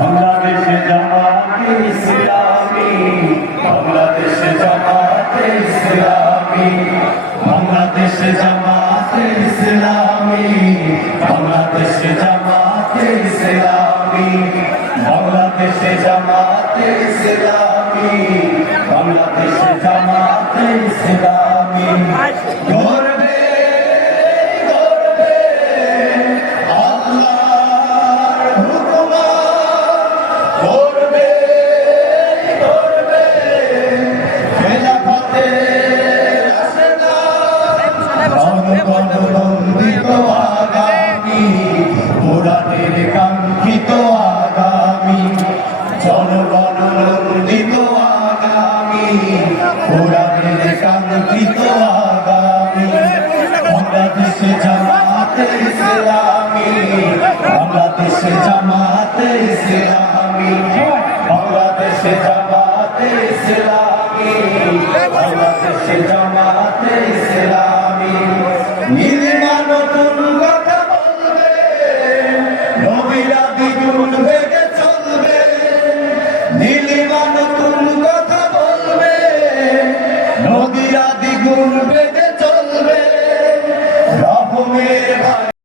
বাংলাদেশে জামাতে ইসলামী, বাংলাদেশে জামাতে ইসলামী, বাংলাদেশে জামাতে ইসলামী, বাংলাদেশে জামাতে ইসলামী, বাংলাদেশে জামাতে ইসলামী, বাংলাদেশে জামাতে ইসলামী। গর্বে গর্বে আল্লাহর হুকুম, গর্বে গর্বে খেলাফতের রাস্তা, গণবন্দিত আগামী, কোরআনের কাঙ্ক্ষিত আগামী, জনগণনন্দিত আগামী, কোরআনের কাঙ্ক্ষিত আগামী। বাংলাদেশে জামাতে ইসলামী, বাংলাদেশে জামাতে ইসলামী, বাংলাদেশে জামাতে ইসলামী, বাংলাদেশে জামাতে ইসলামী।